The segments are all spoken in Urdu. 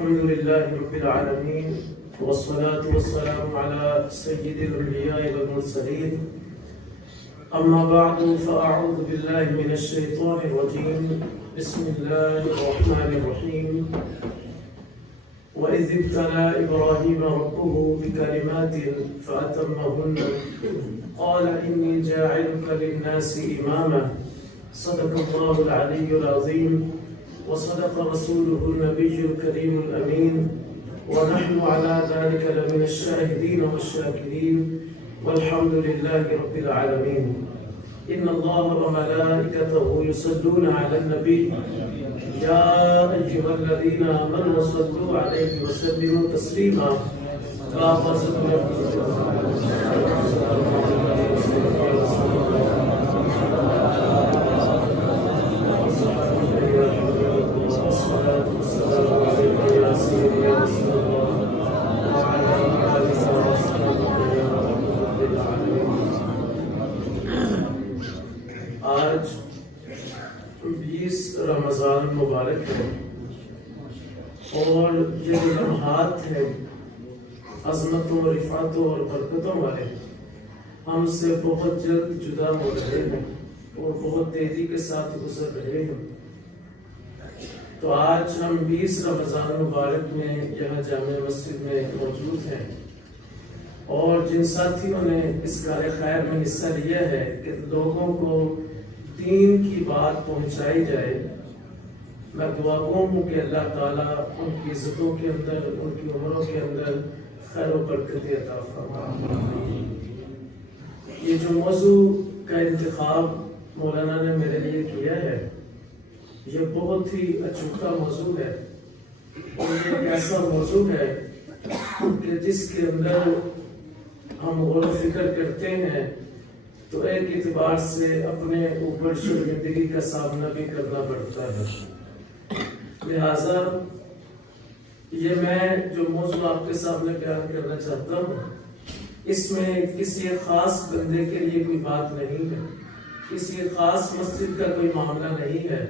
الحمد لله رب العالمين والصلاة والسلام على سيد الأنبياء والمرسلين أما بعد فأعوذ بالله من الشيطان الرجيم بسم الله الرحمن الرحيم وإذ ابتلى إبراهيم ربه بكلمات فأتمهن قال إني جاعلك للناس إماما صدق الله العلي العظيم وصدق رسوله النبي الكريم الأمين ونحن على ذلك لمن الشاهدين والشاكرين والحمد لله رب العالمين. إن الله وملائكته يصلون على النبي يا أيها الذين آمنوا صلوا عليه وسلموا تسليما. آج 20 رمضان مبارک ہے اور یہ لمحات ہیں عظمتوں رفعتوں اور برکتوں والے ہم سے بہت جلد جدا ہو رہے ہیں اور بہت تیزی کے ساتھ گزر رہے ہیں. تو آج ہم 20 رمضان مبارک میں یہاں جامع مسجد میں موجود ہیں اور جن ساتھیوں نے اس کار خیر میں حصہ لیا ہے کہ لوگوں کو دین کی بات پہنچائی جائے، میں دعا گو ہوں کہ اللہ تعالیٰ ان کی عزتوں کے اندر، ان کی عمروں کے اندر خیر و برکت عطا فرمائے. یہ جو موضوع کا انتخاب مولانا نے میرے لیے کیا ہے یہ بہت ہی اچھوتا موضوع ہے اور یہ ایک ایسا موضوع ہے کہ جس کے اندر ہم غور و فکر کرتے ہیں تو ایک اعتبار سے اپنے اوپر شرمندگی کا سامنا بھی کرنا پڑتا ہے. لہذا یہ میں جو موضوع آپ کے سامنے بیان کرنا چاہتا ہوں اس میں کسی خاص بندے کے لیے کوئی بات نہیں ہے، کسی خاص مسجد کا کوئی معاملہ نہیں ہے،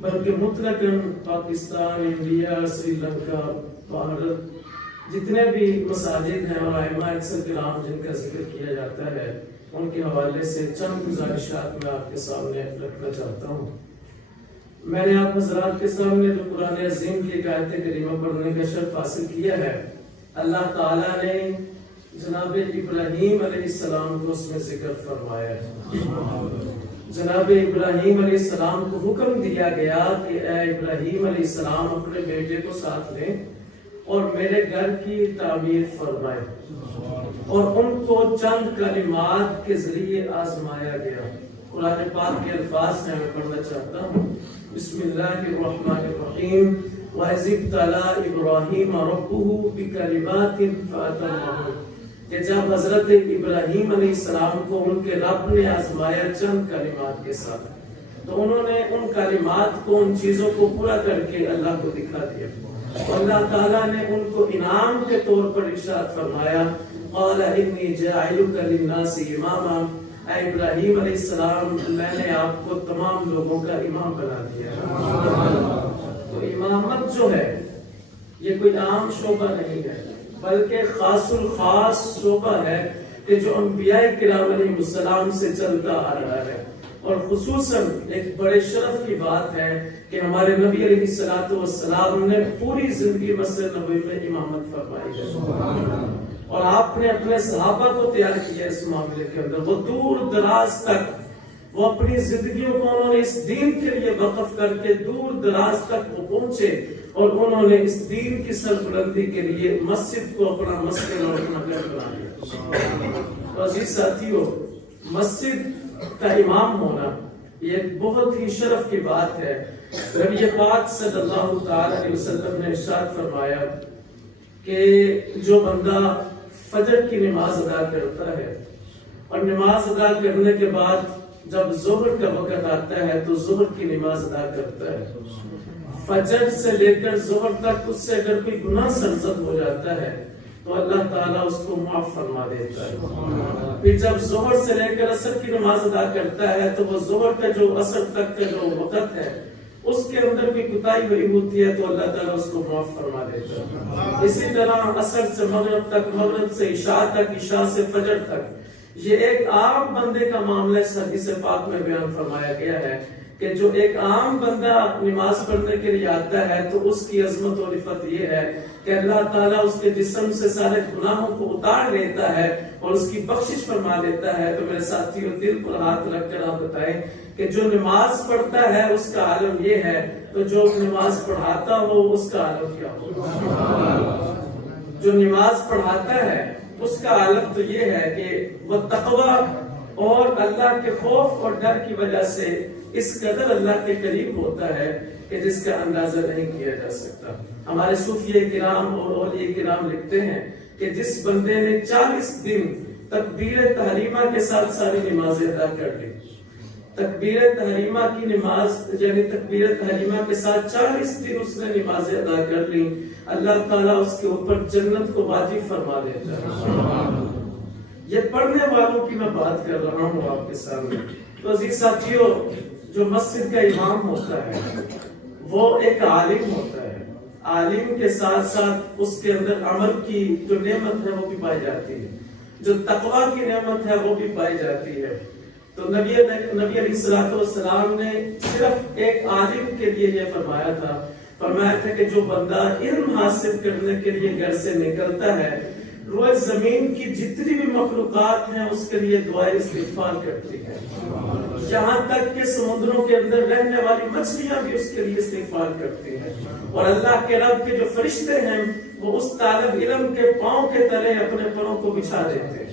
بلکہ مطلقاً پاکستان، انڈیا، سری لنکا، بھارت جتنے بھی مساجد ہیں اور ائمہ اکثر کرام جن کا ذکر کیا جاتا ہے ان کے حوالے سے چند گزارشات میں آپ کے سامنے رکھنا چاہتا ہوں. میں نے آپ حضرات کے سامنے جو قرآن عظیم کی ایک آیت کریمہ پڑھنے کا شرف حاصل کیا ہے، اللہ تعالیٰ نے جناب ابراہیم علیہ السلام کو اس میں ذکر فرمایا ہے. جناب ابراہیم علیہ السلام کو حکم دیا گیا کہ اے ابراہیم علیہ السلام اپنے بیٹے کو ساتھ لیں اور میرے گھر کی تعمیر فرمائے، اور ان کو چند کلمات کے ذریعے آزمایا گیا. قرآن پاک کے الفاظ ہیں، میں پڑھنا چاہتا ہوں. بسم اللہ الرحمن الرحیم وَإِذِ ابْتَلَىٰ إِبْرَاهِيمَ رَبُّهُ بِكَلِمَاتٍ فَأَتَمَّهُنَّ کہ جب حضرت ابراہیم علیہ السلام کو ان کے رب نے آزمایا چند کلمات کے ساتھ تو انہوں نے ان کلمات کو، ان چیزوں کو پورا کر کے اللہ کو دکھا دیا. اللہ تعالیٰ نے ان کو انعام کے طور پر ارشاد فرمایا قال انی جاعلک للناس اماما، اے ابراہیم علیہ السلام میں نے آپ کو تمام لوگوں کا امام بنا دیا. تو امامت جو ہے یہ کوئی عام شعبہ نہیں ہے بلکہ خاص الخاص شعبہ ہے کہ جو انبیاء کرام علیہ السلام سے چلتا آ رہا ہے. اور خصوصاً ایک بڑے شرف کی بات ہے کہ ہمارے نبی علیہ السلام نے پوری زندگی مسجد نبوی میں امامت فرمائی ہے اور آپ نے اپنے صحابہ کو تیار کیا اس معاملے کے اندر. وہ دور دراز تک وہ اپنی زندگیوں کو انہوں نے اس دین کے لیے وقف کر کے دور دراز تک وہ پہنچے اور انہوں نے اس دین کی سربلندی کے لیے مسجد کو اپنا مسکن اور اپنا گھر بنا لیا. تو عزیز ساتھیو، مسجد کا امام ہونا یہ ایک بہت ہی شرف کی بات ہے. نبی پاک صلی اللہ تعالی علیہ وسلم نے ارشاد فرمایا کہ جو بندہ فجر کی نماز ادا کرتا ہے اور نماز ادا کرنے کے بعد جب ظہر کا وقت آتا ہے تو ظہر کی نماز ادا کرتا ہے، فجر سے لے کر ظہر تک اس سے اگر کوئی گناہ سرزد ہو جاتا ہے تو اللہ تعالیٰ اس کو معاف فرما دیتا ہے. پھر جب ظہر سے لے کر عصر کی نماز ادا کرتا ہے تو وہ ظہر کا جو عصر تک کا جو وقت ہے اس کے اندر بھی کوتاہی ہوئی ہوتی ہے تو اللہ تعالیٰ اس کو معاف فرما دیتا ہے. اسی طرح عصر سے مغرب تک، مغرب سے عشاء تک، عشاء سے فجر تک، یہ ایک عام بندے کا معاملہ اس حدیث پاک میں بیان فرمایا گیا ہے کہ جو ایک عام بندہ نماز پڑھنے کے لیے آتا ہے تو اس کی عظمت اور رفعت یہ ہے کہ اللہ تعالیٰ اس کے جسم سے سارے گناہوں کو اتار لیتا ہے اور اس کی بخشش فرما دیتا ہے. تو میرے ساتھیوں، دل پر ہاتھ رکھ کر آپ بتائیں کہ جو نماز پڑھتا ہے اس کا عالم یہ ہے، تو جو نماز پڑھاتا ہو اس کا عالم کیا ہوگا؟ جو نماز پڑھاتا ہے اس کا عالم تو یہ ہے کہ وہ تقوی اور اللہ کے خوف اور ڈر کی وجہ سے اس قدر اللہ کے قریب ہوتا ہے کہ جس کا اندازہ نہیں کیا جا سکتا. ہمارے صوفیہ کرام اور اولیاء کرام لکھتے ہیں کہ جس بندے نے 40 دن تکبیر تحریمہ کے ساتھ ساری نمازیں ادا کر لی، تکبیر تحریمہ کی نماز یعنی تکبیر تحریمہ کے ساتھ 40 دن اس نے نمازیں ادا کر لی، اللہ تعالیٰ اس کے اوپر جنت کو واجب فرما دیتا ہے. یہ پڑھنے والوں کی میں بات کر رہا ہوں آپ کے سامنے. تو عزیز ساتھیوں، جو مسجد کا امام ہوتا ہے وہ ایک عالم ہوتا ہے. عالم کے ساتھ ساتھ اس کے اندر عمل کی جو نعمت ہے وہ بھی پائی جاتی ہے، جو تقوی کی نعمت ہے وہ بھی پائی جاتی ہے. تو نبی علیہ السلام نے صرف ایک عالم کے لیے یہ فرمایا تھا کہ جو بندہ علم حاصل کرنے کے لیے گھر سے نکلتا ہے، روئے زمین کی جتنی بھی مخلوقات ہیں اس کے لیے دعائیں استغفار کرتی ہیں، یہاں تک کہ سمندروں کے اندر رہنے والی مچھلیاں بھی اس کے لیے استغفار کرتی ہیں. اور اللہ کے رب کے جو فرشتے ہیں وہ اس طالب علم کے پاؤں کے تلے اپنے پروں کو بچھا دیتے ہیں.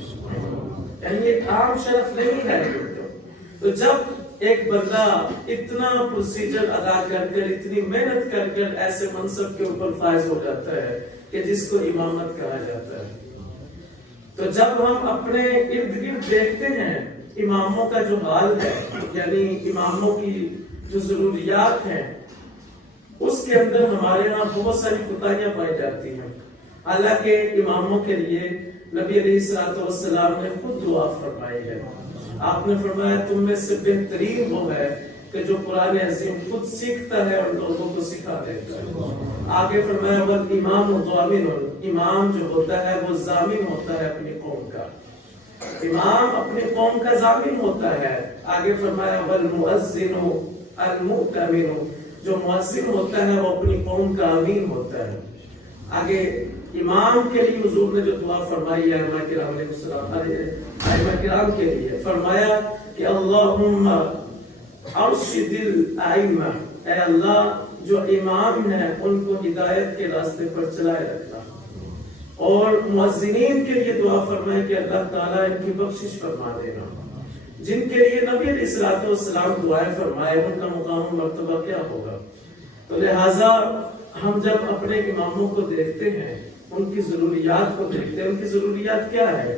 یعنی یہ عام شرف نہیں ہے. تو جب ایک بندہ اتنا پروسیجر ادا کر کر، اتنی محنت کر کر ایسے منصب کے اوپر فائز ہو جاتا ہے کہ جس کو امامت کہا جاتا ہے، تو جب ہم اپنے ارد گرد دیکھتے ہیں اماموں کا جو حال ہے، یعنی اماموں کی جو ضروریات ہیں، اس کے اندر ہمارے ہاں بہت ساری کوتاہیاں پائی جاتی ہیں. حالانکہ اماموں کے لیے نبی علیہ السلام نے خود دعا فرمائی ہے. آپ نے فرمایا تم میں سے بہترین وہ ہے کہ جو قرآن عظیم خود سیکھتا ہے اور لوگوں کو سکھا دیتا ہے. آگے فرمایا والامام ضامن، امام جو ہوتا ہے وہ ضامن ہوتا ہے اپنی قوم کا، امام اپنی قوم کا ضامن ہوتا ہے. آگے فرمایا والمؤذن المؤتمن، جو مؤذن ہوتا ہے وہ اپنی قوم کا امین ہوتا ہے. آگے امام کے لیے حضور نے جو دعا فرمائی ہے ائمہ کرام کے لیے، فرمایا کہ اللہم ارشد الائمہ، اے اللہ جو امام ہیں ان کو ہدایت کے راستے پر چلائے رکھنا. اور مؤذنین کے لیے دعا فرمائے کہ اللہ تعالیٰ ان کی بخشش فرما دینا. جن کے لیے نبی علیہ السلام دعائیں فرمائے ان کا مقام مرتبہ کیا ہوگا. تو لہٰذا ہم جب اپنے اماموں کو دیکھتے ہیں، ان کی ضروریات کو دیکھتے ہیں، ان کی ضروریات کیا ہے.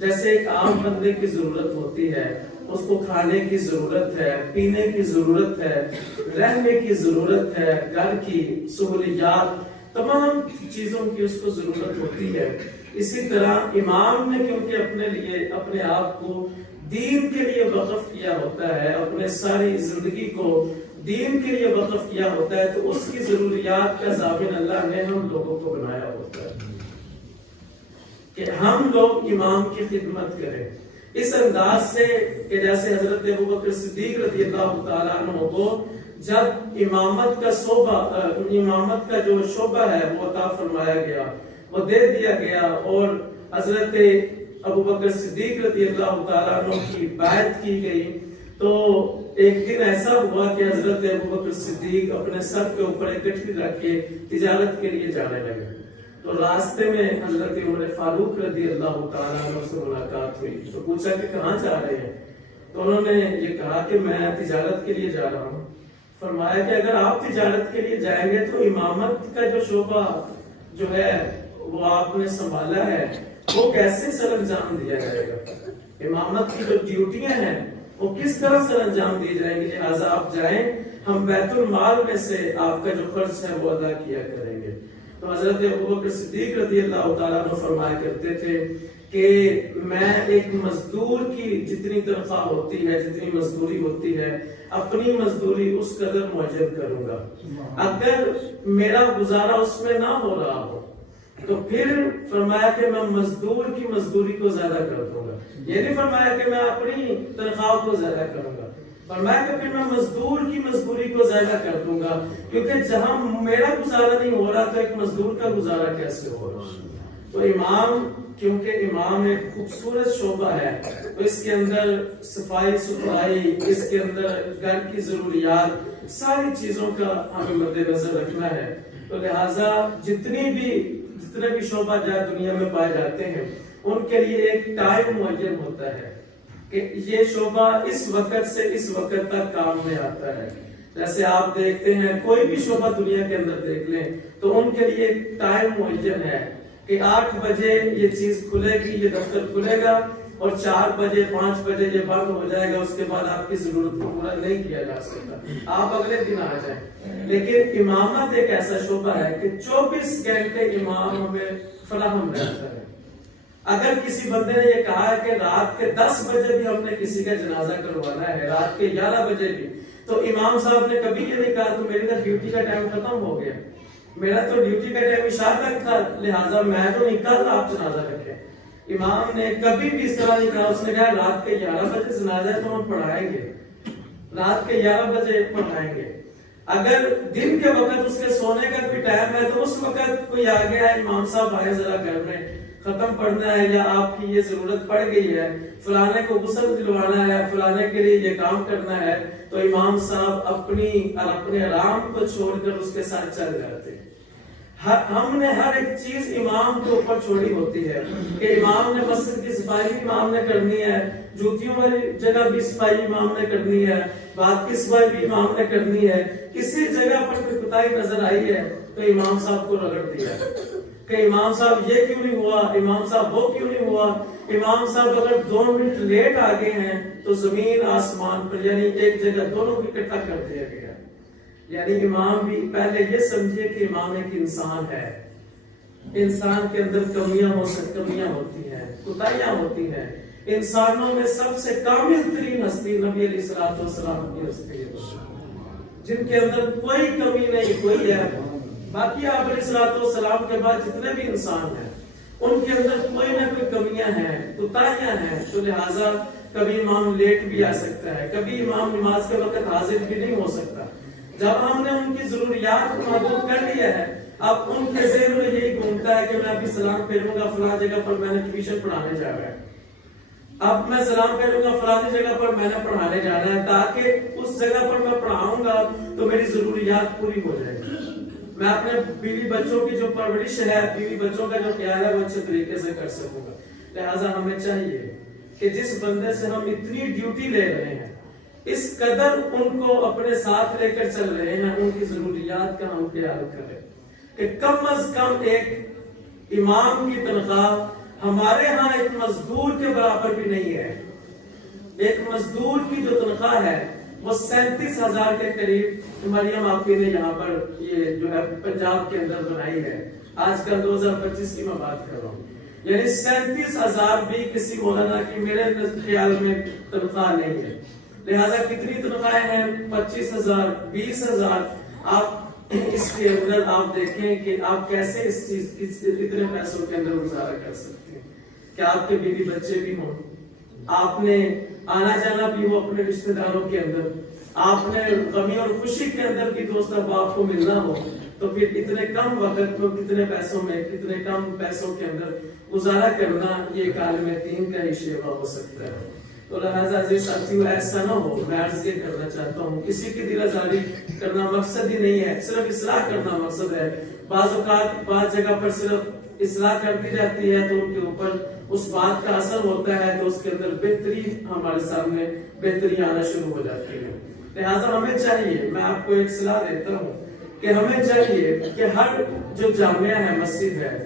جیسے ایک عام بندے کی ضرورت ہوتی ہے، اس کو کھانے کی ضرورت ہے، پینے کی ضرورت ہے، رہنے کی ضرورت ہے، گھر کی سہولیات، تمام چیزوں کی اس کو ضرورت ہوتی ہے. اسی طرح امام نے کیونکہ اپنے لیے اپنے آپ کو دین کے لیے وقف کیا ہوتا ہے، اپنے ساری زندگی کو دین کے لیے وقف کیا ہوتا ہے، تو اس کی ضروریات کا ضامن اللہ نے ہم لوگوں کو بنایا ہوتا ہے کہ ہم لوگ امام کی خدمت کریں اس انداز سے کہ جیسے حضرت ابوبکر صدیق رضی اللہ تعالیٰ عنہ کو جب امامت کا جو شعبہ ہے وہ عطا فرمایا گیا، وہ دے دیا گیا، اور حضرت ابوبکر صدیق رضی اللہ تعالیٰ عنہ کی بیعت کی گئی. تو ایک دن ایسا ہوا کہ حضرت ابوبکر صدیق اپنے سر کے اوپر ایک گٹھڑی رکھ کے تجارت کے لیے جانے لگے. تو راستے میں حضرت عمر فاروق رضی اللہ تعالیٰ عنہ سے ملاقات ہوئی. تو پوچھا کہ کہاں جا رہے ہیں؟ تو انہوں نے یہ کہا کہ میں تجارت کے لیے جا رہا ہوں. فرمایا کہ اگر آپ تجارت کے لیے جائیں گے تو امامت کا جو شعبہ جو ہے وہ آپ نے سنبھالا ہے وہ کیسے سر انجام دیا جائے گا. امامت کی جو ڈیوٹیاں ہیں وہ کس طرح سر انجام دی جائیں گی. لہٰذا آپ جائیں، ہم بیت المال میں سے آپ کا جو خرچ ہے وہ ادا کیا کریں گے. تو حضرت ابوبکر صدیق رضی اللہ تعالیٰ عنہ فرمایا کرتے تھے کہ میں ایک مزدور کی جتنی تنخواہ ہوتی ہے، جتنی مزدوری ہوتی ہے، اپنی مزدوری اس قدر معجب کروں گا۔ اگر میرا گزارا اس میں نہ ہو رہا ہو تو پھر فرمایا کہ میں مزدور کی مزدوری کو زیادہ کر دوں گا۔ یہ نہیں فرمایا کہ میں اپنی تنخواہ کو زیادہ کروں گا، فرمایا کہ پھر میں مزدور کی مزدوری کو زیادہ کر دوں گا، کیونکہ جہاں میرا گزارا نہیں ہو رہا تو ایک مزدور کا گزارا کیسے ہو رہا۔ تو امام، کیونکہ امام ایک خوبصورت شعبہ ہے، تو اس کے اندر صفائی ستھرائی، اس کے اندر گھر کی ضروریات، ساری چیزوں کا ہمیں مد نظر رکھنا ہے۔ تو لہٰذا جتنے بھی شعبہ جات دنیا میں پائے جاتے ہیں ان کے لیے ایک ٹائم معین ہوتا ہے کہ یہ شعبہ اس وقت سے اس وقت تک کام میں آتا ہے۔ جیسے آپ دیکھتے ہیں کوئی بھی شعبہ دنیا کے اندر دیکھ لیں تو ان کے لیے ایک ٹائم معین ہے کہ 8 بجے یہ چیز کھلے گی، یہ دفتر کھلے گا، اور 4 بجے 5 بجے یہ بند ہو جائے گا، اس کے بعد آپ کی ضرورت کو پورا نہیں کیا جا سکتا، آپ اگلے دن آ جائیں۔ لیکن امامت ایک ایسا شعبہ ہے کہ 24 گھنٹے امام ہمیں فراہم رہتا ہے۔ اگر کسی بندے نے یہ کہا ہے کہ رات کے 10 بجے بھی ہم نے کسی کا جنازہ کروانا ہے، رات کے 11 بجے بھی، تو امام صاحب نے کبھی یہ نہیں کہا تو میری تو ڈیوٹی کا ٹائم ختم ہو گیا، میرا تو ڈیوٹی کا ٹائم عشاء تک تھا، لہٰذا میں تو نہیں کل آپ جنازہ رکھیں۔ امام نے کبھی بھی اس طرح نہیں کہا، اس نے کہا رات کے 11 بجے جنازہ ہے تو ہم پڑھائیں گے، رات کے 11 بجے پڑھائیں گے۔ اگر دن کے وقت اس کے سونے کا کوئی ٹائم ہے تو اس وقت کوئی آ گیا ہے، امام صاحب آئے ذرا گھر میں ختم پڑھنا ہے، یا آپ کی یہ ضرورت پڑ گئی ہے، فلانے کو غسل دلوانا ہے، فلانے کے لیے یہ کام کرنا ہے، تو امام صاحب اپنے آرام کو چھوڑ کر اس کے ساتھ چل جاتے ہیں۔ ہم نے ہر ایک چیز امام کے اوپر چھوڑی ہوتی ہے کہ امام نے مسجد کی صفائی بھی امام نے کرنی ہے، جوتیوں والی جگہ بھی صفائی امام نے کرنی ہے، بات کی صفائی بھی امام نے کرنی ہے۔ کسی جگہ پر کوئی کوتاہی نظر آئی ہے تو امام صاحب کو رگڑ دیا کہ امام صاحب یہ کیوں نہیں ہوا، امام صاحب وہ کیوں نہیں ہوا۔ امام صاحب اگر 2 منٹ لیٹ آگے ہیں تو زمین آسمان پر یعنی ایک جگہ دونوں کو اکٹھا کر دیا گیا۔ یعنی امام بھی پہلے یہ سمجھے کہ امام ایک انسان ہے، انسان کے اندر کمیاں ہوتی ہیں، کوتاہیاں ہوتی ہیں۔ انسانوں میں سب سے کامل ترین ہستی نبی علیہ السلام کی ہستی ہے، جن کے اندر کوئی کمی نہیں، کوئی ہے۔ باقی آپ علیہ السلام کے بعد جتنے بھی انسان ہیں ان کے اندر کوئی نہ کوئی کمیاں ہیں، کوتاہیاں ہیں، تو لہٰذا کبھی امام لیٹ بھی آ سکتا ہے، کبھی امام نماز کے وقت حاضر بھی نہیں ہو سکتا۔ جب ہم نے ان کی ضروریات کو محدود کر لیا ہے، اب ان کے ذہن میں یہی گھومتا ہے کہ میں ابھی سلام پھیروں گا فلاں جگہ پر میں نے ٹیوشن پڑھانے جا رہا ہے، اب میں سلام پھیروں گا فلاں جگہ پر میں نے پڑھانے جانا ہے، تاکہ اس جگہ پر میں پڑھاؤں گا تو میری ضروریات پوری ہو جائے گی، میں اپنے بیوی بچوں کی جو پرورش ہے، بیوی بچوں کا جو خیال ہے وہ اچھے طریقے سے کر سکوں گا۔ لہٰذا ہمیں چاہیے کہ جس بندے سے ہم اتنی ڈیوٹی لے رہے ہیں، اس قدر ان کو اپنے ساتھ لے کر چل رہے ہیں، ان کی ضروریات کا ہم خیال کریں کہ کم از کم ایک امام کی تنخواہ ہمارے ہاں ایک مزدور کے برابر بھی نہیں ہے۔ ایک مزدور کی جو تنخواہ ہے وہ 37,000 کے قریب مریم آپی نے یہاں پر یہ جو ہے پنجاب کے اندر بنائی ہے، آج کل 2025 کی میں بات کر رہا ہوں، یعنی 37,000 بھی کسی مولانا کی میرے خیال میں تنخواہ نہیں ہے۔ لہذا کتنی تنخواہیں ہیں؟ 25,000 20,000۔ آپ اس کے اندر آپ دیکھیں کہ آپ کیسے اس چیز اتنے پیسوں کے اندر گزارا کر سکتے ہیں کہ آپ کے بیوی بچے بھی ہوں، آپ نے آنا جانا بھی ہو اپنے رشتہ داروں کے اندر، آپ نے غمی اور خوشی کے اندر بھی دوست احباب کو ملنا ہو، تو پھر اتنے کم وقت میں کتنے پیسوں میں کتنے کم پیسوں کے اندر گزارا کرنا یہ عالم دین کا ہی شیوا ہو سکتا ہے۔ تو لہٰذا عزیز ساتھیو ایسا نہ ہو، میں عرض یہ کرنا چاہتا ہوں کسی کی دل آزاری کرنا مقصد ہی نہیں ہے، صرف اصلاح کرنا مقصد ہے۔ بعض اوقات بعض جگہ پر صرف اصلاح کر دی جاتی ہے تو ان کے اوپر اس بات کا اثر ہوتا ہے تو اس کے اندر بہتری ہمارے سامنے بہتری آنا شروع ہو جاتی ہے۔ لہٰذا ہمیں چاہیے، میں آپ کو ایک صلاح دیتا ہوں کہ ہمیں چاہیے کہ ہر جو جامعہ ہے، مسجد ہے،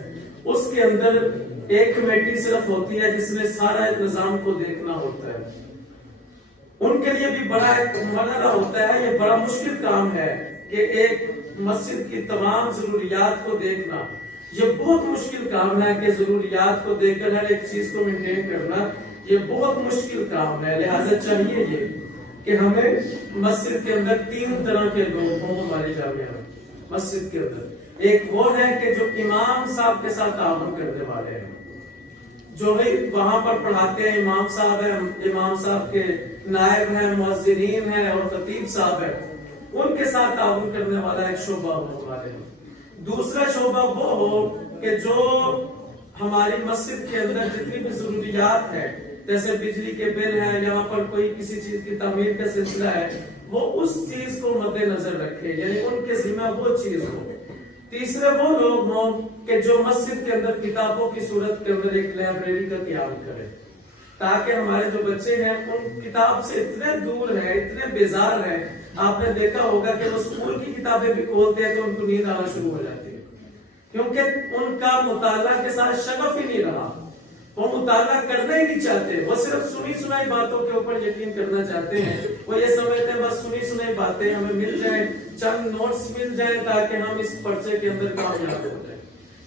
اس کے اندر ایک کمیٹی صرف ہوتی ہے جس میں سارا نظام کو دیکھنا ہوتا ہے۔ ان کے لیے بھی بڑا ایک مرحلہ ہوتا ہے، یہ بڑا مشکل کام ہے کہ ایک مسجد کی تمام ضروریات کو دیکھنا یہ بہت مشکل کام ہے کہ ضروریات کو دیکھ کر ہر ایک چیز کو مینٹین کرنا یہ بہت مشکل کام ہے. لہٰذا چاہیے یہ کہ ہمیں مسجد کے اندر 3 طرح کے لوگ ہوں ہماری جامعہ میں. مسجد کے اندر ایک وہ ہے کہ جو امام صاحب کے ساتھ تعاون کرنے والے ہیں, جو وہاں پر پڑھاتے ہیں, امام صاحب ہیں, امام صاحب کے نائب ہیں, مؤذنین ہیں اور خطیب صاحب ہیں, ان کے ساتھ تعاون کرنے والا ایک شعبہ ہو ہمارے. دوسرا شعبہ وہ ہو کہ جو ہماری مسجد کے اندر جتنی بھی ضروریات ہے, جیسے بجلی کے بل ہے, یہاں پر کوئی کسی چیز کی تعمیر کا سلسلہ ہے, وہ اس چیز کو مد نظر رکھے, یعنی ان کے ذمہ وہ چیز ہو. تیسرے وہ لوگ ہوں کہ جو مسجد کے اندر کتابوں کی صورت کے اندر ایک لائبریری کا قیام کرے, تاکہ ہمارے جو بچے ہیں ان کتاب سے اتنے دور ہیں, اتنے بیزار ہیں. آپ نے دیکھا ہوگا کہ وہ اسکول کی کتابیں بھی کھولتے ہیں تو ان کو نیند آنا شروع ہو جاتی ہے, کیونکہ ان کا مطالعہ کے ساتھ شغف ہی نہیں رہا. وہ مطالعہ کرنا ہی نہیں چاہتے, وہ صرف سنی سنائی باتوں کے اوپر یقین کرنا چاہتے ہیں. وہ یہ سمجھتے ہیں بس سنی سنائی باتیں ہمیں مل جائیں, چند نوٹس مل جائیں تاکہ ہم اس پرچے کے اندر کامیاب ہو جائیں.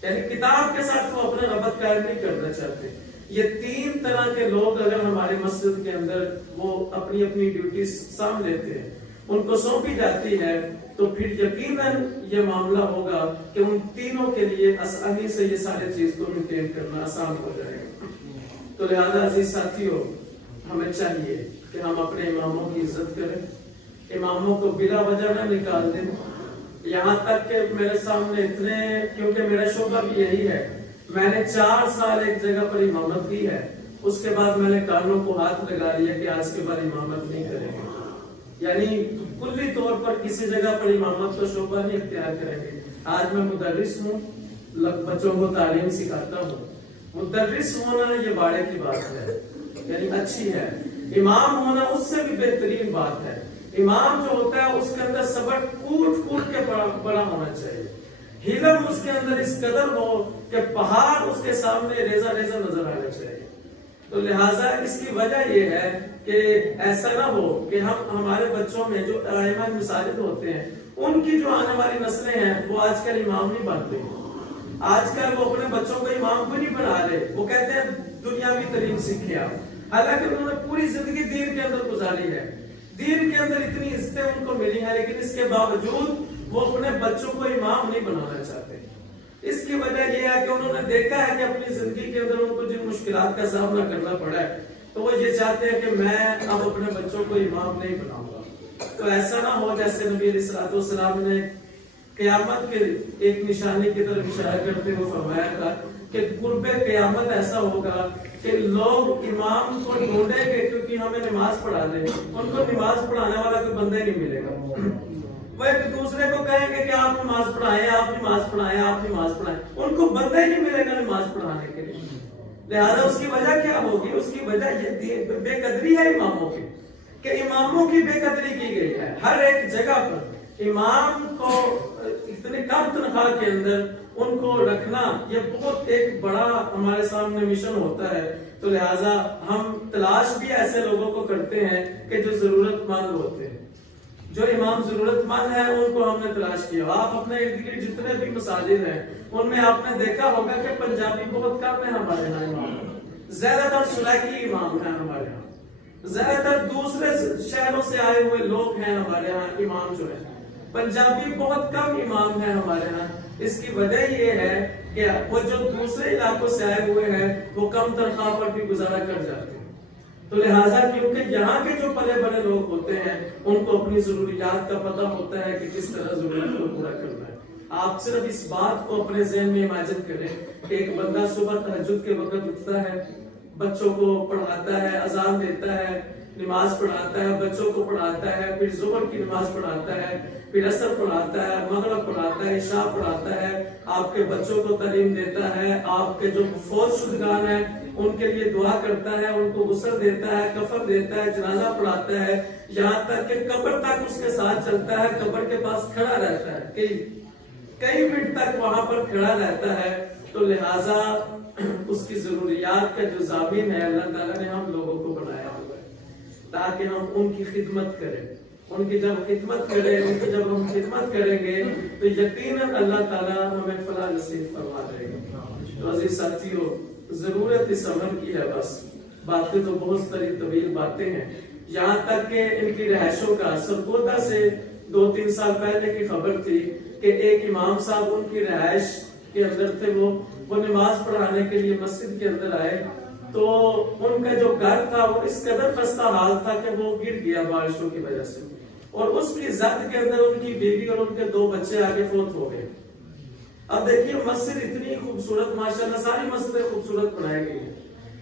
یعنی کتاب کے ساتھ وہ اپنا ربط قائم نہیں کرنا چاہتے. یہ 3 طرح کے لوگ اگر ہمارے مسجد کے اندر وہ اپنی اپنی ڈیوٹی سام لیتے ہیں, ان کو سونپی جاتی ہے, تو پھر یقیناً یہ معاملہ ہوگا کہ ان تینوں کے لیے آسانی سے یہ سارے چیز کو مینٹین کرنا آسان ہو جائے گا. تو لہذا عزیز ساتھیوں, ہمیں چاہیے کہ ہم اپنے اماموں کی عزت کریں, اماموں کو بلا وجہ نہ نکال دیں. یہاں تک کہ میرے سامنے اتنے, کیونکہ میرا شعبہ بھی یہی ہے, میں نے 4 سال ایک جگہ پر امامت کی ہے, اس کے بعد میں نے کانوں کو ہاتھ لگا لیا کہ آج کے بعد امامت نہیں کریں گے, یعنی کلی طور پر کسی جگہ پر امامت کا شعبہ نہیں اختیار کریں گے. آج میں مدرس ہوں, بچوں کو تعلیم سکھاتا ہوں. مدرس ہونا یہ باڑے کی بات ہے, یعنی اچھی ہے. امام ہونا اس سے بھی بہترین بات ہے. امام جو ہوتا ہے اس کے اندر صبر کوٹ کوٹ کے بڑا ہونا چاہیے, ہلم اس کے اندر اس قدر ہو کہ پہاڑ اس کے سامنے ریزہ ریزہ نظر آنا چاہیے. تو لہٰذا اس کی وجہ یہ ہے کہ ایسا نہ ہو کہ ہمارے بچوں میں جو ائمہ مساجد ہوتے ہیں, ان کی جو آنے والی نسلیں ہیں وہ آج کل امام نہیں بنتے. آج کل وہ اپنے بچوں کو امام کو نہیں بنا رہے, وہ کہتے ہیں دنیاوی تعلیم سیکھے آپ, حالانکہ انہوں نے پوری زندگی دین کے اندر گزاری ہے, دین کے اندر اتنی عزتیں ان کو ملی ہیں, لیکن اس کے باوجود وہ اپنے بچوں کو امام نہیں بنانا چاہتے. اس کی وجہ یہ ہے کہ انہوں نے دیکھا ہے کہ اپنی زندگی کے اندر ان کو جن مشکلات کا سامنا کرنا پڑا ہے, تو وہ یہ چاہتے ہیں کہ میں اب اپنے بچوں کو امام نہیں بناؤں گا. تو ایسا نہ ہو جیسے نبی علیہ الصلوۃ والسلام نے قیامت کے ایک نشانی کی طرف اشارہ کرتے ہوئے فرمایا تھا کہ قرب قیامت ایسا ہوگا کہ لوگ امام کو ڈھونڈیں گے کیونکہ ہمیں نماز پڑھا دیں, ان کو نماز پڑھانے والا کوئی بندہ نہیں ملے گا. وہ ایک دوسرے کو کہیں گے کہ آپ نماز پڑھائیں, آپ نماز پڑھائیں, آپ نماز پڑھائیں, ان کو بندہ ہی نہیں ملے گا نماز پڑھانے کے لیے. لہذا اس کی وجہ کیا ہوگی؟ اس کی وجہ یہ بے قدری ہے اماموں کی, کہ اماموں کی بے قدری کی گئی ہے. ہر ایک جگہ پر امام کو اتنے کم تنخواہ کے اندر ان کو رکھنا یہ بہت ایک بڑا ہمارے سامنے مشن ہوتا ہے. تو لہٰذا ہم تلاش بھی ایسے لوگوں کو کرتے ہیں کہ جو ضرورت مند ہوتے ہیں, جو امام ضرورت مند ہے ان کو ہم نے تلاش کیا. آپ اپنے ارد گرد جتنے بھی مساجد ہیں ان میں آپ نے دیکھا ہوگا کہ پنجابی بہت کم ہے ہمارے یہاں امام, زیادہ تر سلائکی امام ہیں ہمارے یہاں, زیادہ تر دوسرے شہروں سے آئے ہوئے لوگ ہیں ہمارے یہاں امام جو ہے. پنجابی بہت کم امام ہیں ہمارے یہاں. اس کی وجہ یہ ہے کہ وہ جو دوسرے علاقوں سے آئے ہوئے ہیں وہ کم تنخواہ پر بھی گزارا کر جاتے ہیں. تو لہٰذا کیونکہ یہاں کے جو بڑے بڑے لوگ ہوتے ہیں ان کو اپنی ضروریات کا پتہ ہوتا ہے کہ کس طرح ضرورت کو پورا کرنا ہے. آپ صرف اس بات کو اپنے ذہن میں امیجن کریں کہ ایک بندہ صبح تہجد کے وقت اٹھتا ہے, بچوں کو پڑھاتا ہے, اذان دیتا ہے, نماز پڑھاتا ہے, بچوں کو پڑھاتا ہے, پھر ظہر کی نماز پڑھاتا ہے, پھر عصر پڑھاتا ہے, مغرب پڑھاتا ہے, عشاء پڑھاتا ہے, آپ کے بچوں کو تعلیم دیتا ہے, آپ کے جو فوت شدگان ہیں ان کے لیے دعا کرتا ہے, ان کو غسل دیتا ہے, کفن دیتا ہے, جنازہ پڑھاتا ہے, یہاں تک کہ قبر تک اس کے ساتھ چلتا ہے, قبر کے پاس کھڑا رہتا ہے, کئی منٹ تک وہاں پر کھڑا رہتا ہے. تو لہٰذا اس کی ضروریات کا جو ضامن ہے اللہ تعالیٰ نے ہم لوگوں کو بنایا ہوا ہے تاکہ ہم ان کی خدمت کریں, ان کی جب خدمت کریں، ان کی جب ہم خدمت کریں گے تو یقیناً اللہ تعالیٰ ہمیں فلاح نصیب فرما دے گا۔ تو عزیز ساتھیوں، ضرورت اس عمل کی ہے، بس باتیں تو بہت ساری طویل باتیں ہیں، یہاں تک کہ ان کی رہائشوں کا سرگودا سے 2-3 سال پہلے کی خبر تھی کہ ایک امام صاحب ان کی رہائش کے اندر تھے، وہ نماز پڑھانے کے لیے مسجد کے اندر آئے تو ان کا جو گھر تھا وہ اس قدر خستہ حال تھا کہ وہ گر گیا بارشوں کی وجہ سے، اور اس کی زد کے اندر ان کی بیوی اور ان کے 2 بچے آگے فوت ہو گئے۔ اب دیکھیے مسجد اتنی خوبصورت، ماشاءاللہ ساری مسجدیں خوبصورت بنائی گئی ہیں،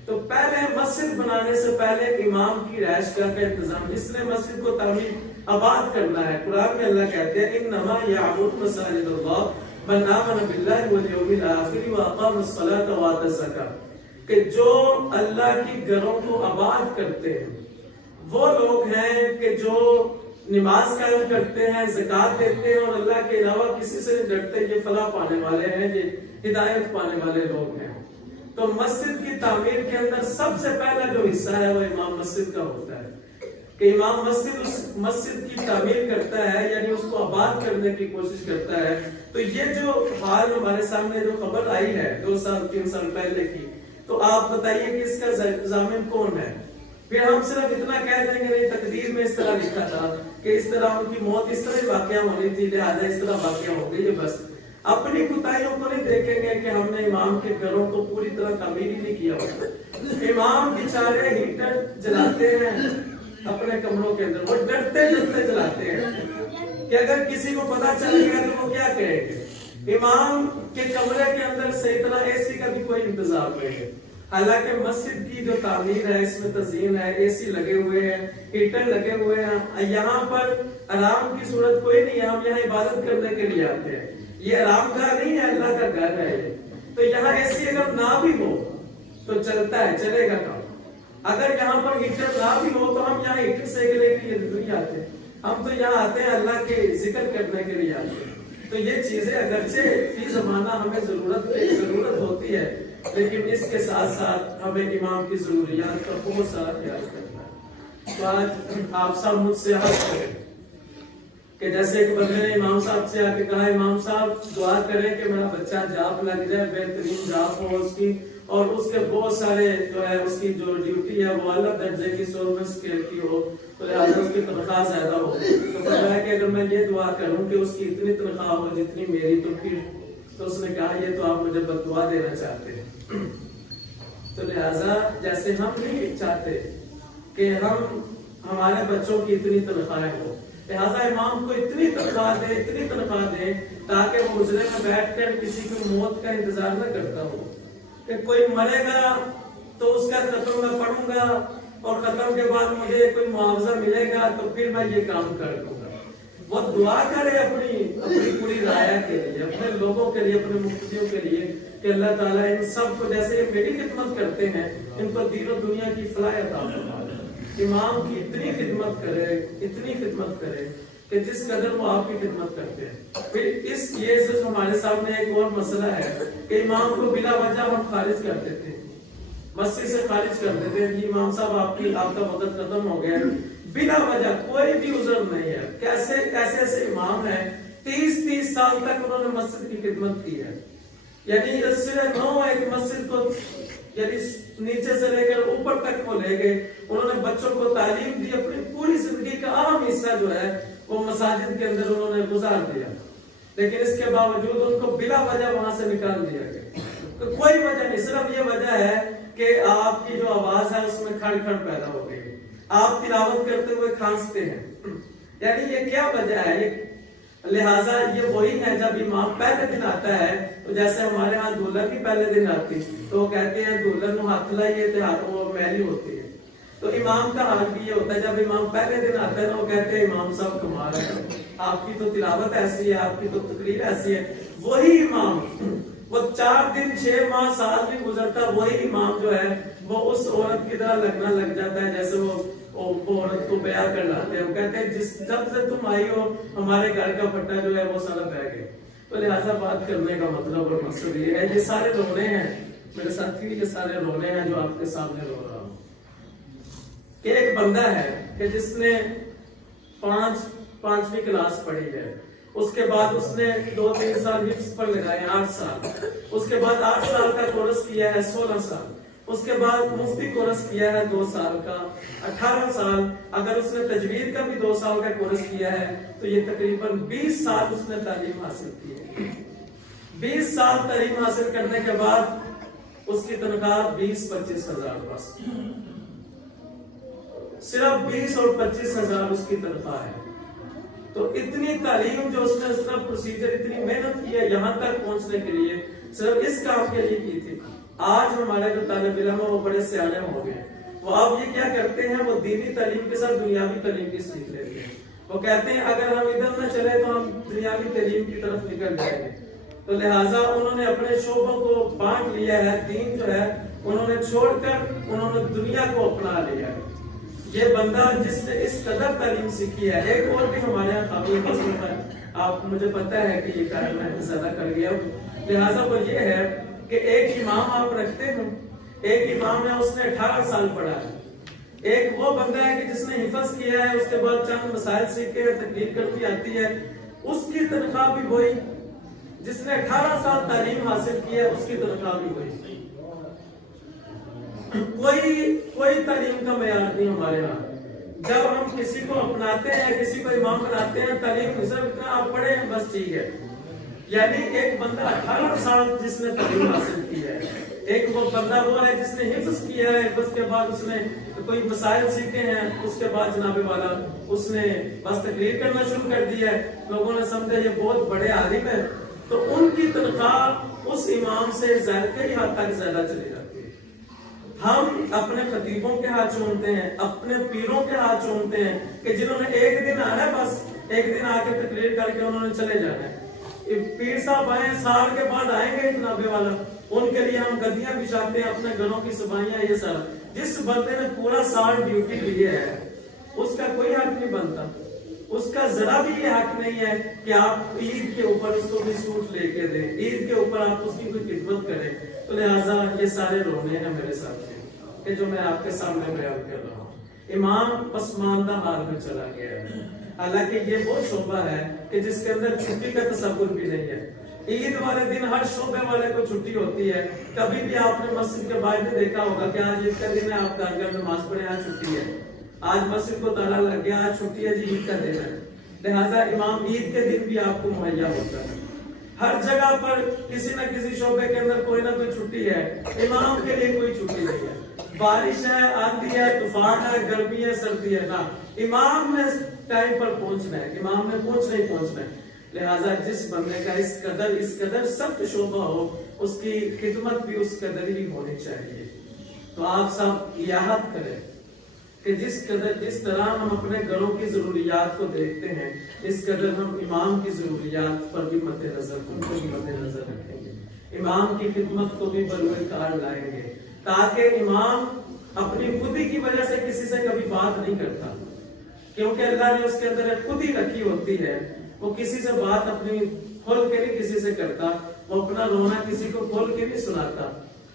تو پہلے مسجد بنانے سے پہلے امام کی رہائش گاہ کا انتظام، جس نے مسجد کو تعمیر آباد کرنا ہے، قرآن میں اللہ کہتے ہیں انما یعمر مساجد اللہ من آمن باللہ والیوم الآخر واقام الصلاۃ وآتى الزکاۃ، کہ جو اللہ کی گھروں کو آباد کرتے ہیں وہ لوگ ہیں کہ جو نماز قائم کرتے ہیں، زکوٰۃ دیتے ہیں اور اللہ کے علاوہ کسی سے نہیں ڈرتے، یہ فلاح پانے والے ہیں، یہ ہدایت پانے والے لوگ ہیں۔ تو مسجد کی تعمیر کے اندر سب سے پہلا جو حصہ ہے وہ امام مسجد کا ہوتا ہے، کہ امام مسجد اس مسجد کی تعمیر کرتا ہے، یعنی اس کو آباد کرنے کی کوشش کرتا ہے۔ تو یہ جو حال ہمارے سامنے جو خبر آئی ہے 2-3 سال پہلے کی، تو آپ بتائیے کہ اس کا ضامن کون ہے؟ پھر ہم صرف اتنا کہہ دیں گے نہیں تقدیر میں اس طرح لکھا تھا کہ اس طرح ان کی موت اس طرح واقعہ ہونی تھی، لہٰذا اس طرح واقعہ ہو گئی، بس اپنی کوتاہیوں کو نہیں دیکھیں گے کہ ہم نے امام کے گھروں کو پوری طرح تعمیر ہی نہیں کیا ہوتا۔ امام بیچارے ہیٹر جلاتے ہیں اپنے کمروں کے اندر، وہ ڈرتے جلاتے ہیں کہ اگر کسی کو پتا چل گیا تو وہ کیا کہیں گے۔ امام کے کمرے کے اندر صحیح طرح اے سی کا بھی کوئی انتظام نہیں ہے، حالانکہ مسجد کی جو تعمیر ہے اس میں تزئین ہے، اے سی لگے ہوئے ہیں، ہیٹر لگے ہوئے ہیں، یہاں پر آرام کی صورت کوئی نہیں ہے، ہم یہاں عبادت کرنے کے لیے آتے ہیں، یہ آرام گاہ نہیں ہے، اللہ کا گھر ہے یہ۔ تو یہاں اے سی اگر نہ بھی ہو تو چلتا ہے، چلے گا کام۔ اگر یہاں پر ہیٹر نہ بھی ہو تو ہم یہاں ہیٹر سیکنے کے لیے نہیں آتے، ہم تو یہاں آتے ہیں اللہ کے ذکر کرنے کے لیے آتے ہیں۔ تو یہ چیزیں اگرچہ فی زمانہ ہمیں ضرورت ہوتی ہے، لیکن اس کے ساتھ ساتھ ہمیں امام کی ضروریات کا بہت سارا خیال کرنا ہے۔ تو آج آپ سب مجھ سے عرض کریں کہ جیسے ایک بندے نے امام صاحب سے آ کے کہا امام صاحب دعا کریں کہ میرا بچہ جاب لگ جائے، بہترین جاب ہو اس کی، اور اس کے بہت سارے جو ہے اس کی جو ڈیوٹی ہے وہ اعلیٰ درجے کی سولوین اسکیل کی ہو، تو لہٰذا اس کی تنخواہ زیادہ ہو۔ تو فرمایا کہ اگر میں یہ دعا کروں کہ اس کی اتنی تنخواہ ہو جتنی میری، تو پھر تو اس نے کہا یہ تو آپ مجھے بد دعا دینا چاہتے ہیں۔ تو لہٰذا جیسے ہم نہیں چاہتے کہ ہمارے بچوں کی اتنی تنخواہیں ہو، لہٰذا امام کو اتنی تنخواہ دے تاکہ وہ حجرے میں بیٹھ کر کسی کی موت کا انتظار نہ کرتا ہو، کہ کوئی مرے گا تو اس کا ختم میں پڑھوں گا اور ختم کے بعد مجھے کوئی معاوضہ ملے گا تو پھر میں یہ کام کر دوں گا۔ وہ دعا کرے اپنی پوری رعایا کے لیے، اپنے لوگوں کے لیے، اپنے مقتدیوں کے لیے کہ اللہ تعالیٰ ان سب کو جیسے میری خدمت کرتے ہیں ان کو دین و دنیا کی فلاح عطا فرمائے۔ امام کی اتنی خدمت کرے کہ جس قدر وہ آپ کی خدمت کرتے ہیں۔ پھر یہ ہمارے سامنے ایک اور مسئلہ ہے کہ امام کو بلا وجہ ہم خارج کر دیتے ہیں، مسجد سے خارج کر دیتے ہیں کہ امام صاحب آپ کا وقت ختم ہو گیا، بلا وجہ کوئی بھی عذر نہیں ہے۔ کیسے ایسے امام ہیں 30 سال تک انہوں نے مسجد کی خدمت کی ہے، یعنی ایک مسجد کو یعنی نیچے سے لے کر اوپر تک وہ لے گئے، انہوں نے بچوں کو تعلیم دی، اپنی پوری زندگی کا اہم حصہ جو ہے وہ مساجد کے اندر انہوں نے گزار دیا، لیکن اس کے باوجود ان کو بلا وجہ وہاں سے نکال دیا گیا۔ تو کوئی وجہ نہیں، صرف یہ وجہ ہے کہ آپ کی جو آواز ہے اس میں کھڑ کھڑ پیدا ہو گئی، آپ تلاوت کرتے ہوئے کھانستے ہیں، یعنی یہ کیا وجہ ہے؟ لہٰذا یہ وہی ہے جب امام پہلے دن آتا ہے تو جیسے ہمارے ہاں دلہن بھی پہلے دن آتی تو وہ کہتے ہیں دلہن کو ہاتھ لائیے تو وہ میلی ہوتی ہے، تو امام کا حال بھی یہ ہوتا ہے جب امام پہلے دن آتا ہے تو وہ کہتے ہیں امام صاحب کمال ہے، آپ کی تو تلاوت ایسی ہے، آپ کی تو تقریر ایسی ہے۔ وہی امام وہ 4 دن 6 ماہ سال بھی گزرتا، وہی امام جو ہے وہ اس عورت کی طرح لگنا لگ جاتا ہے جیسے وہ عورت کو بیاہ کر لاتے ہیں، وہ کہتے ہیں جب سے تم آئی ہو ہمارے گھر کا پٹا جو ہے وہ سارا بہ گیا۔ تو لہٰذا بات کرنے کا مطلب اور مقصد یہ ہے، یہ سارے رونے ہیں میرے ساتھی، یہ سارے رونے ہیں جو آپ کے سامنے رو رہا ہوں، کہ ایک بندہ ہے کہ جس نے پانچویں کلاس پڑھی ہے، اس کے بعد اس نے 2-3 سال حفظ پر لگائے 8 سال، اس کے بعد 8 سال کا کورس کیا ہے 16 سال، اس کے بعد مفتی کورس کیا ہے 2 سال کا 18 سال، اگر اس نے تجوید کا بھی 2 سال کا کورس کیا ہے تو یہ تقریباً 20 سال اس نے تعلیم حاصل کی ہے۔ 20 سال تعلیم حاصل کرنے کے بعد اس کی تنخواہ 20-25 ہزار، بس صرف 20 اور 25 ہزار اس کی تنخواہ ہے۔ تو اتنی تعلیم جو اس نے صرف پروسیجر، اتنی محنت کی ہے یہاں تک پہنچنے کے لیے، صرف اس کام کے لیے کی تھی۔ آج ہمارے جو طالب علم ہیں وہ بڑے سیانے ہو گئے، وہ اب یہ کیا کرتے ہیں، وہ دینی تعلیم کے ساتھ دنیاوی تعلیم بھی سیکھ لیتے ہیں۔ وہ کہتے ہیں اگر ہم ادھر نہ چلے تو ہم دنیاوی تعلیم کی طرف نکل جائیں گے، تو لہٰذا انہوں نے اپنے شعبوں کو بانٹ لیا ہے، دین جو ہے انہوں نے چھوڑ کر انہوں نے دنیا کو اپنا لیا ہے۔ یہ بندہ جس نے اس قدر تعلیم سیکھی ہے، ایک اور بھی ہمارے یہاں قابل قسمت ہے، آپ مجھے پتا ہے کہ یہ کارن میں زیادہ کر گیا ہوں، لہٰذا وہ یہ ہے کہ ایک امام آپ رکھتے ہیں، ایک امام ہے اس نے 18 سال پڑھا ہے، ایک وہ بندہ ہے کہ جس نے حفظ کیا ہے، اس کے بعد چند مسائل سیکھے ہیں، تقریر کرتی آتی ہے، اس کی تنخواہ بھی وہی، جس نے 18 سال تعلیم حاصل کی ہے اس کی تنخواہ بھی وہی۔ کوئی تعلیم کا معیار نہیں ہمارے ہاں۔ جب ہم کسی کو اپناتے ہیں، کسی کو امام بناتے ہیں، تعلیم صرف اتنا آپ پڑھے ہیں بس ٹھیک ہے، یعنی ایک بندہ 18 سال جس نے تعلیم حاصل کی ہے، ایک وہ بندہ وہ ہے جس نے حفظ کیا ہے، حفظ کے بعد اس نے کوئی مسائل سیکھے ہیں، اس کے بعد جناب والا اس نے بس تقریر کرنا شروع کر دی ہے، لوگوں نے سمجھا یہ بہت بڑے عالم ہے، تو ان کی تنخواہ اس امام سے کئی حد تک زیادہ چلی جاتی ہے۔ ہم اپنے خطیبوں کے ہاتھ چومتے ہیں، اپنے پیروں کے ہاتھ چومتے ہیں کہ جنہوں نے ایک دن آنا ہے، بس ایک دن آ کے تقریر کر کے انہوں نے چلے جانا ہے۔ پیر صاحب آئے سال کے بعد آئیں گے جناب والا، ان کے لیے ہم گدیاں بچھاتے ہیں، اپنے گھروں کی صفائیاں، یہ سارا۔ جس بندے نے پورا سال ڈیوٹی لی ہے اس کا کوئی حق نہیں بنتا، اس کا ذرا بھی یہ حق نہیں ہے کہ آپ عید کے اوپر اس کو بھی سوٹ لے کے دیں، عید کے اوپر آپ اس کی کوئی خدمت کریں۔ تو لہٰذا یہ سارے رونے ہیں میرے ساتھ کہ جو میں آپ کے سامنے بیان کر رہا ہوں۔ امام پسماندہ حال میں چلا گیا ہے، حالانکہ یہ وہ شعبہ ہے کہ جس کے اندر چھٹی کا تصور بھی نہیں ہے۔ عید والے دن ہر شعبے والے کو چھٹی ہوتی ہے، کبھی بھی آپ نے مسجد کے باہر دیکھا ہوگا کہ آج عید کا دن ہے، آپ گھر نماز پڑھیں، آج چھٹی ہے، آج مسجد کو تالا لگ گیا، آج چھٹی ہے جی، عید کا دن ہے۔ لہٰذا امام عید کے دن بھی آپ کو مہیا ہوتا ہے۔ ہر جگہ پر کسی نہ کسی شعبے کے اندر کوئی نہ کوئی چھٹی ہے، امام کے لیے کوئی چھٹی نہیں ہے۔ بارش ہے، آندھی ہے، طوفان ہے، گرمی ہے، سردی ہے، نہ امام نے ٹائم پر پہنچنا ہے، امام نے پہنچنا ہے۔ لہٰذا جس بندے کا اس قدر سخت شعبہ ہو، اس کی خدمت بھی اس قدر ہی ہونی چاہیے۔ تو آپ سب یاد کریں کہ جس طرح ہم اپنے گھروں کی ضروریات کو دیکھتے ہیں، اس قدر ہم امام کی ضروریات پر بھی مد نظر رکھیں گے، امام کی خدمت کو بھی بروئے کار لائیں گے، تاکہ امام اپنی خودی کی وجہ سے کسی سے کبھی بات نہیں کرتا، کیونکہ اللہ نے اس کے اندر خودی رکھی ہوتی ہے، وہ کسی سے بات اپنی کھول کے نہیں کسی سے کرتا، وہ اپنا رونا کسی کو کھول کے نہیں سناتا۔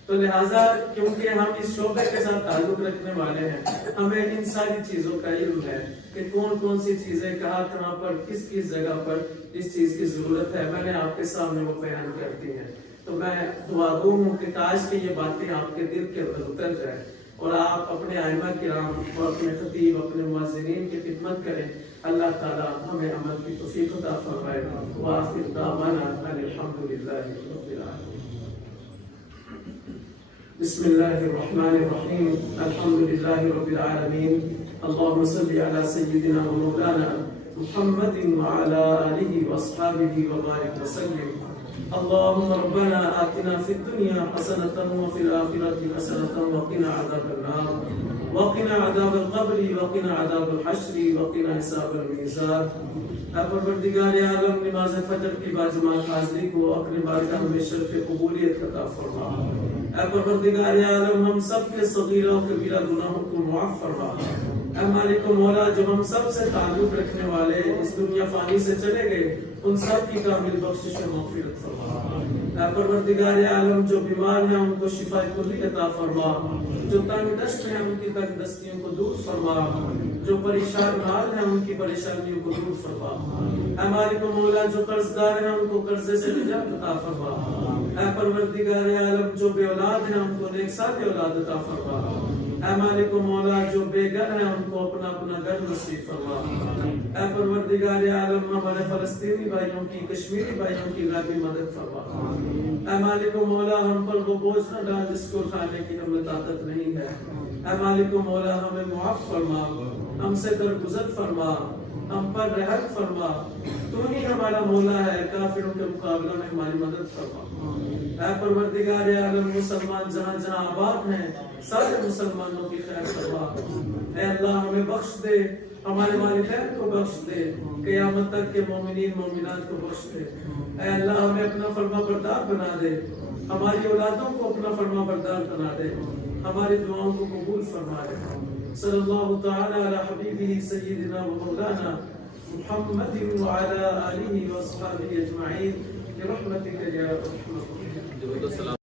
تو لہٰذا کیونکہ ہم اس شعبے کے ساتھ تعلق رکھنے والے ہیں، ہمیں ان ساری چیزوں کا علم ہے کہ کون سی چیزیں کہاں پر کس جگہ پر اس چیز کی ضرورت ہے، میں نے آپ کے سامنے وہ بیان کر دی ہے۔ تو میں دعا گو ہوں کہ کاش کہ یہ باتیں آپ کے دل کے اندر اتر جائیں اور آپ اپنے ائمہ کرام اور اپنے خطیب، اپنے مؤذنین کی خدمت کریں۔ اللہ تعالی ہمیں عمل کی توفیق عطا فرمائے۔ وآخر دعوانا ان الحمد للہ رب العالمین۔ بسم اللہ الرحمن الرحیم، الحمد للہ رب العالمین، اللہم صلی علی سیدنا و مولانا محمد وعلی آلہ واصحابہ وبارک وسلم۔ اللهم ربنا آتنا في الدنيا حسنة وفي الآخرة حسنة وقنا عذاب النار وقنا عذاب القبر وقنا عذاب الحشر وقنا حساب الميزان۔ اے پروردگار عالم، نماز فجر کی باجماعت حاضری کو اپنے بارگاہ میں شرف قبولیت عطا فرما۔ اے پروردگار عالم، ہم سب کے صغیرہ و کبیرہ گناہوں کو معاف فرما۔ اے مالک و مولا، جو ہم سب سے تعلق رکھنے والے اس دنیا فانی سے چلے گئے، ان سب کی کامل بخشش و مغفرت فرما۔ اے پروردگار عالم جو بیمار ہیں ان کو شفا کلی عطا فرما، جو تنگ دست ہیں ان کی تنگ دستیوں کو دور فرما، جو پریشان حال ہیں ان کی پریشانیوں کو دور فرما، اے مالک و مولا جو قرض دار ہیں ان کو قرضے سے نجات عطا فرما، اے پروردگار عالم جو بے اولاد ہیں ان کو نیک ساتھ اولاد عطا فرما، اے مالک و مولا جو بے گھر ہیں ان کو اپنا اپنا گھر نصیب فرما، اے پروردگار عالم ہمارے فلسطینی بھائیوں کی، کشمیری بھائیوں کی غیبی مدد فرما، اے مالک و مولا ہم پر وہ بوجھ نہ ڈال جس کو اٹھانے کی ہمیں طاقت نہیں ہے، اے مالک و مولا ہمیں معاف فرما، ہم سے درگزر فرما، ہم پر رحم فرما، تو ہی ہمارا مولا ہے، کافروں کے مقابلہ میں ہماری مدد فرما، اے پروردگار عالم مسلمان جہاں جہاں آباد ہیں سارے مسلمانوں کی خیر فرما، اے اللہ ہمیں بخش دے، ہمارے والدین کو بخش دے، قیامت تک کے مومنین مومنات کو بخش دے، اے اللہ ہمیں اپنا فرما بردار بنا دے، ہماری اولادوں کو اپنا فرما بردار بنا دے، ہماری دعاؤں کو قبول فرما دے، صلی اللہ تعالی علی حبیبہ سیدنا و مولانا محمد وعلی آلہ و اصحابہ اجمعین برحمتک یا ارحم الراحمین۔